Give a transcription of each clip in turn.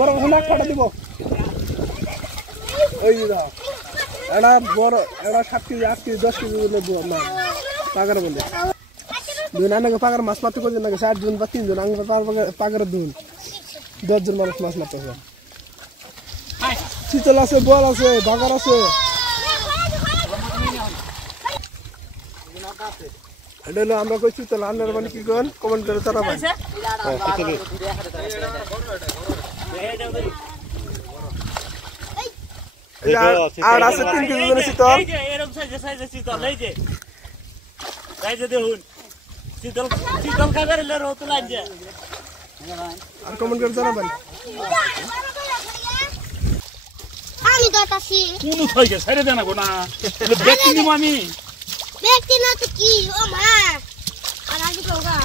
বড় হলে কটা দিব ওই দাও এটা বড় এটা 7 কেজি 8 কেজি 10 কেজি বলে দিব না পাগার বলে দুই নানাকে পাগার মাছ মারতে করছেন নাকি 7 জন বা 3 জন আঙ্গ পাগার দুন 10 জন মানুষ মাছ মারতেছে চিতল আছে বল আছে বাগার আছে এটা হলো আমরা কই চিতল আনার মানে কি কোন কমেন্ট করে তারা ভাই আর আছে 3 কেজি করে চিতল এরকম সাইজে চিতল এই যে দেখুন চিতল খাবার এলে রত লাগে আর কমেন্ট করে জানাবেন আমি দতাছি কোন হই গে ছেড়ে দেনা গো না ব্যক্তি নিব আমি ব্যক্তি না তো কি ও মা আর আগে কোগা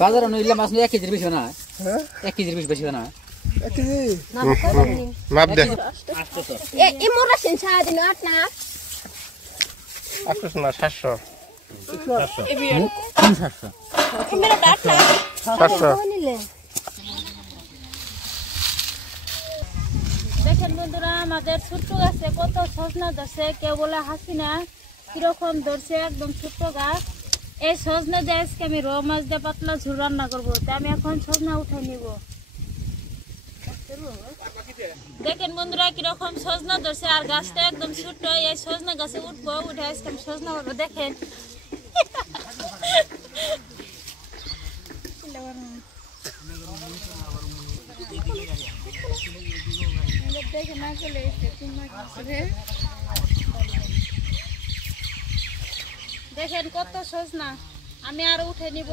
বাজার নইলে মাছ 1 কেজির বেশি না 1 কেজির বেশি না 1 কেজি মাপ দে এ মোরা সেনসা দিন 8 না 800 না 700 এ বিয়ে 700 মেরা ডাটা 700 দেখেন বন্ধুরা আমাদের ছোট্ট গাছে কত সজনা ধরছে কেউ বলে হাসিনা কিরকম ধরছে একদম ছোট্ট গাছ এই সজনা দিয়ে আজকে আমি রো মাছ দিয়ে পাতলা ঝোল রান্না করবো তো আমি এখন সজনা উঠে নিব দেখেন বন্ধুরা কিরকম সজনা ধরছে আর গাছটা একদম ছোট্ট এই সজনা গাছে উঠবো উঠে আজকে আমি সজনা করবো দেখেন দেখেন কত সজনা আমি আর উঠে নিব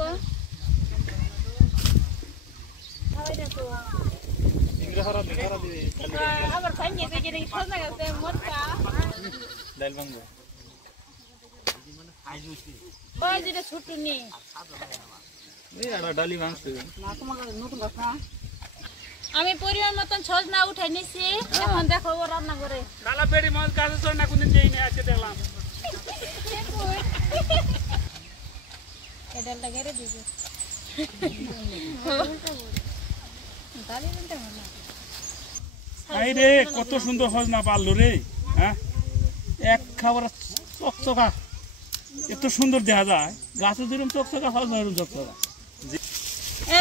আবার ভাঙিয়ে দেখে সজনা গাছে মোটা ওই যেটা ছোট নি আমি পরিমাণ মতন সজনা উঠে নিছি এখন দেখো রান্না করে কালা বেড়ি মাছ গাছে চড় না কোনদিন দেই না আজকে দেখলাম এডালটা গেরে দিবে আই রে কত সুন্দর সজনা পারলো রে হ্যাঁ এক খাবার চকচকা এত সুন্দর দেখা যায় গাছে যেরকম চকচকা সজনা এরকম চকচকা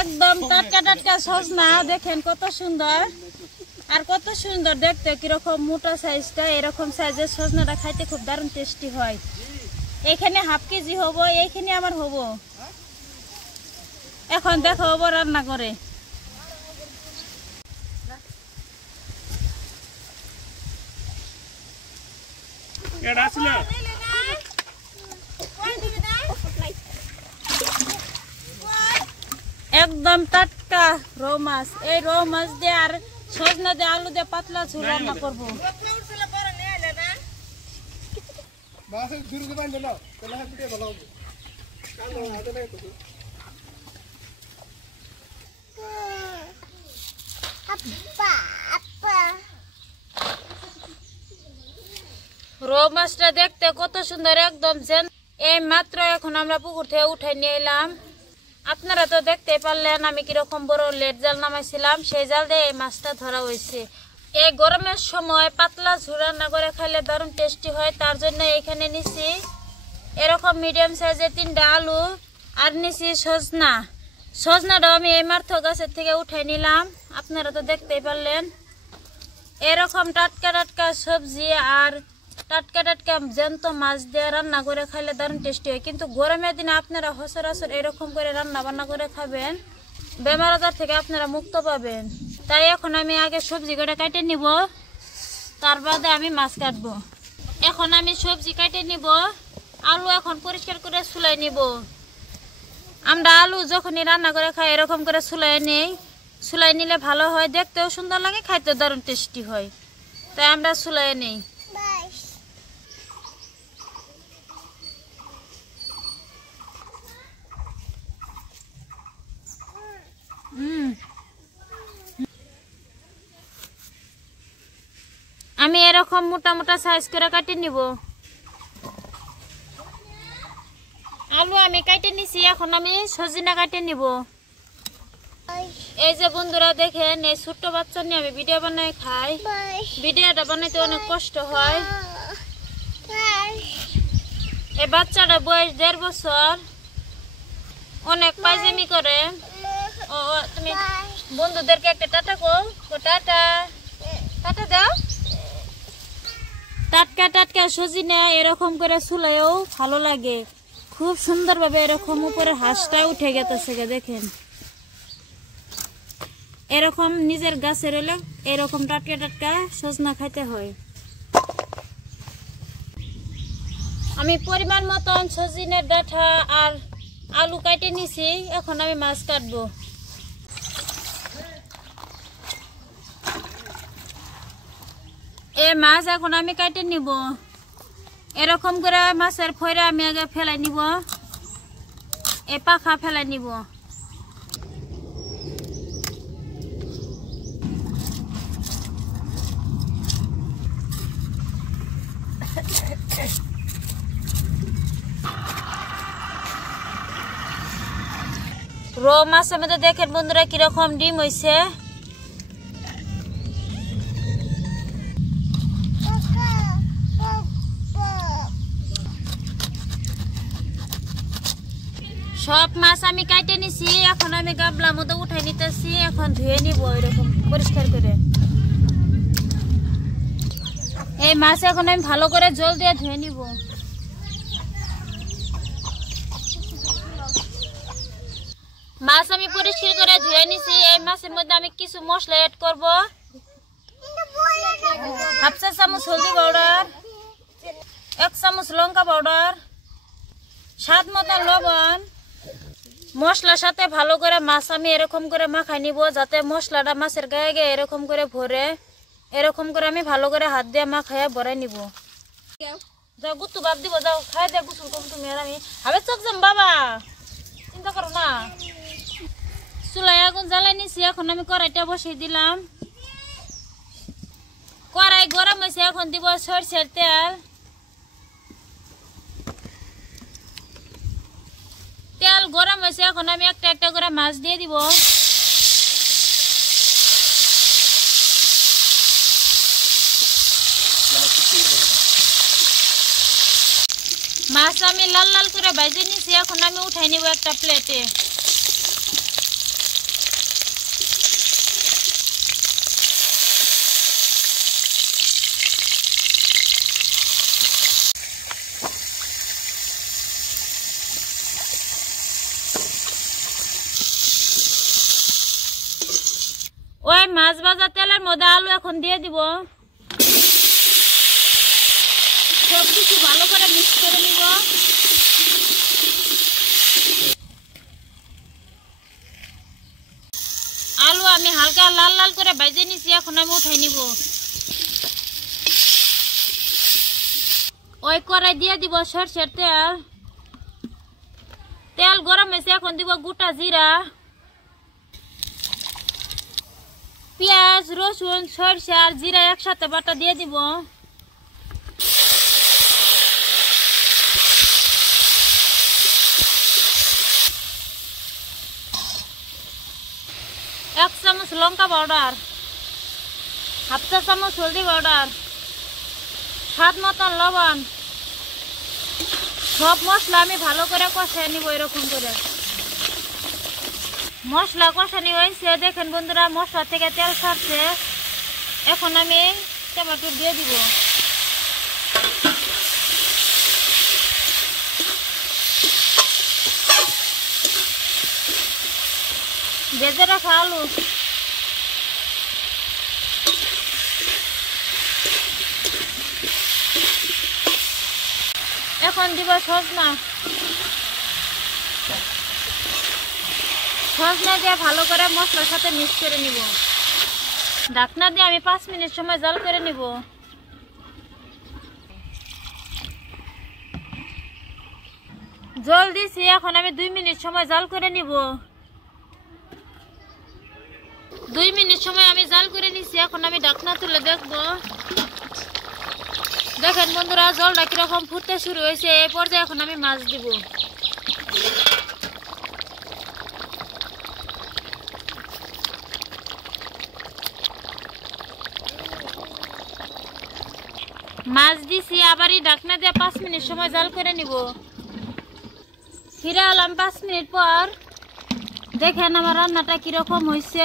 একদম টাটকা টাটকা সজনা দেখেন কত সুন্দর আর কত সুন্দর দেখতে কিরকম মোটা সাইজটা এরকম সাইজের সজনাটা খাইতে খুব দারুণ টেস্টি হয় এখানে হাফ কেজি হবো এইখানে আমার হবো এখন দেখো হবো রান্না করে এটা আসলে একদম টাটকা রৌ মাছ এই রৌ মাছ দিয়ে আর সজনা দিয়ে আলু দিয়ে পাতলা ঝোল রান্না করবো রৌ মাছটা দেখতে কত সুন্দর একদম এই মাত্র এখন আমরা পুকুর থেকে উঠে নিয়ে এলাম আপনারা তো দেখতে পারলেন আমি কিরকম বড় লেট জাল নামাইছিলাম সেই জাল দিয়ে এই মাছটা ধরা হয়েছে এই গরমের সময় পাতলা ঝোল রান্না করে খাইলে দারুণ টেস্টি হয় তার জন্য এখানে নিছি এরকম মিডিয়াম সাইজের 3টা আলু আর নিছি সজনাটাও আমি এই মাত্র গাছের থেকে উঠে নিলাম আপনারা তো দেখতেই পারলেন এরকম টাটকা টাটকা সবজি আর টাটকা টাটকা জ্যান্ত মাছ দিয়ে রান্না করে খাইলে দারুণ টেস্টি হয় কিন্তু গরমের দিনে আপনারা সচরাচর এরকম করে রান্না বান্না করে খাবেন বেমার আজার থেকে আপনারা মুক্ত পাবেন তাই এখন আমি আগে সবজি কটা কেটে নিব তার বাদে আমি মাছ কাটবো এখন আমি সবজি কেটে নিব আলু এখন পরিষ্কার করে চুলাই নিব আমরা আলু যখনই রান্না করে খাই এরকম করে চুলাই নেই চুলাই নিলে ভালো হয় দেখতেও সুন্দর লাগে খাইতে দারুণ টেস্টি হয় তাই আমরা চুলাই নেই আমি এরকম মোটা মোটা সাইজ করে কাটে নিব। আলু আমি কাটে নিছি, এখন আমি সজিনা কাটে নিব। এই যে বন্ধুরা দেখেন, এই ছোট্ট বাচ্চা নিয়ে আমি ভিডিও বানাই খাই। ভিডিওটা বানাইতে অনেক কষ্ট হয়। এই বাচ্চাটা বয়স 1.5 বছর, অনেক পাইজামি করে। ও তুমি বন্ধুদেরকে একটা টাটা কো, টাটা টাটা দাও। টাটকা টাটকা সজিনা এরকম করে চুলায়ও ভালো লাগে, খুব সুন্দরভাবে এরকম উপরে হাঁসটা উঠে গেছে। দেখেন এরকম নিজের গাছের হলে এরকম টাটকা টাটকা সজনা খাইতে হয়। আমি পরিমাণ মতন সজিনের ডাঁটা আর আলু কাটে নিছি, এখন আমি মাছ কাটবো। এই মাছ এখন আমি কাটে নিব। এরকম করে মাছের ফয়রা আমি আগে ফেলাই নিব, এই পাখা ফেলাই নিব। রো মাছের মধ্যে দেখেন বন্ধুরা কিরকম ডিম হয়েছে। সব মাছ আমি কাটে নিছি, এখন আমি গাবলার মধ্যে উঠাই নিতেছি। এখন ধুয়ে নিব এরকম পরিষ্কার করে। এই মাছ এখন আমি ভালো করে জল দিয়ে ধুয়ে নিব। মাছ আমি পরিষ্কার করে ধুয়ে নিছি। এই মাছের মধ্যে আমি কিছু মশলা এড করব। 1/2 চা চামচ হলদি পাউডার, 1 চামচ লঙ্কা পাউডার, স্বাদ মতো লবণ। মশলার সাথে ভালো করে মাছ আমি এরকম করে মাখাই নিব, যাতে মশলাটা মাছের গায়ে গায়ে এরকম করে ভরে। এরকম করে আমি ভালো করে হাত দিয়ে মাখাইয়া ভরাই নিব। যাও গুত্তু বাদ দিব, যাও খাই দিয়ে গুছল কম তুমি আর আমি। হবে চোখ যাম বাবা, চিন্তা করো না। চুলাই আগুন জ্বালাই নিছি, এখন আমি কড়াইটা বসিয়ে দিলাম। কড়াই গরম হয়েছে, এখন দিব সরষের তেল। তেল গরম হয়েছে, এখন আমি একটা একটা করে মাছ দিয়ে দিব। মাছ আমি লাল লাল করে ভেজে নিছি, এখন আমি উঠাই নিব একটা প্লেটে। ওই মাছ ভাজা তেলের মধ্যে আলু এখন দিয়ে দিব। সবকিছু ভালো করে মিক্স করে নিব। আলু আমি হালকা লাল লাল করে ভেজে নিছি, এখন আমি উঠাই নিব। ওই কড়াই দিয়ে দিব সরষের তেল। তেল গরম হয়েছে, এখন দিব গোটা জিরা, পেঁয়াজ, রসুন, সরষে আর জিরা একসাথে বাটা দিয়ে দিব। এক চামচ লঙ্কা পাউডার, 1/2 চা চামচ হলদি পাউডার, স্বাদ মতন লবণ। সব মশলা আমি ভালো করে কষাই নিব এরকম করে। মশলা কষানি হয়েছে, দেখেন বন্ধুরা মশলা থেকে তেল ছাড়ছে। এখন আমি টমেটো দিয়ে দিব। ভেজে রাখা আলু, এখন দিব সজনা। সজনা দিয়ে ভালো করে মশলার সাথে মিক্স করে নিব। ঢাকনা দিয়ে আমি 5 মিনিট সময় জাল করে নিব। জল দিছি, এখন আমি 2 মিনিট সময় জাল করে নিব। 2 মিনিট সময় আমি জাল করে নিছি, এখন আমি ঢাকনা তুলে দেখব। দেখেন বন্ধুরা জলটা কিরকম ফুটতে শুরু হয়েছে, এই পর্যায়ে এখন আমি মাছ দিব। মাছ দিছি, আবারই ঢাকনা দিয়ে 5 মিনিট সময় জাল করে নিব। ফিরে এলাম 5 মিনিট পর। দেখেন আমার রান্নাটা কিরকম হয়েছে।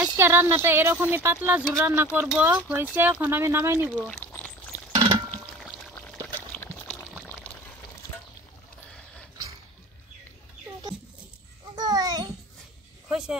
আজকে রান্নাটা এরকমই পাতলা ঝোল রান্না করব হয়েছে। এখন আমি নামাই নিব। হয়েছে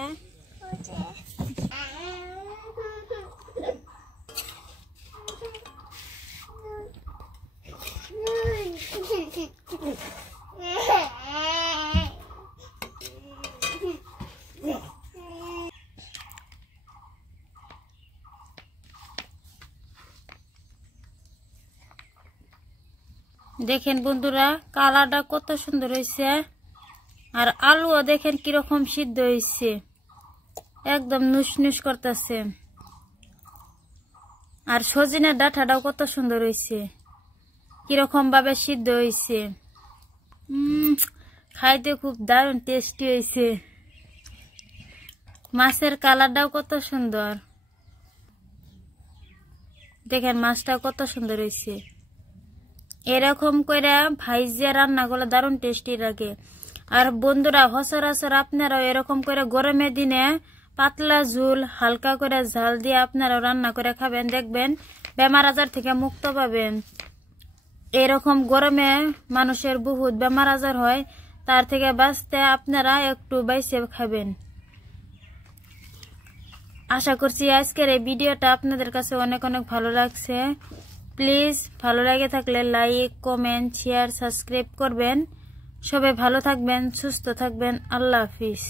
দেখেন বন্ধুরা কালারটা কত সুন্দর হয়েছে, আর আলুও দেখেন কিরকম সিদ্ধ হয়েছে, একদম নুস করতেছে। আর সজিনার ডাঁটাটাও কত সুন্দর হয়েছে, কিরকম ভাবে সিদ্ধ হয়েছে। খাইতে খুব দারুণ টেস্টি হয়েছে। মাছের কালারটাও কত সুন্দর, দেখেন মাছটা কত সুন্দর হয়েছে। এরকম করে ভাইজিয়া রান্না করলে দারুণ টেস্টি লাগে। আর বন্ধুরা সচরাচর আপনারাও এরকম করে গরমের দিনে পাতলা ঝোল হালকা করে ঝাল দিয়ে আপনারাও রান্না করে খাবেন, দেখবেন বেমার আজার থেকে মুক্ত পাবেন। এরকম গরমে মানুষের বহুত বেমার আজার হয়, তার থেকে বাঁচতে আপনারা একটু বাইসে খাবেন। আশা করছি আজকের এই ভিডিওটা আপনাদের কাছে অনেক অনেক ভালো লাগছে। প্লিজ ভালো লাগে থাকলে লাইক, কমেন্ট, শেয়ার, সাবস্ক্রাইব করবেন। সবাই ভালো থাকবেন, সুস্থ থাকবেন। আল্লাহ হাফিজ।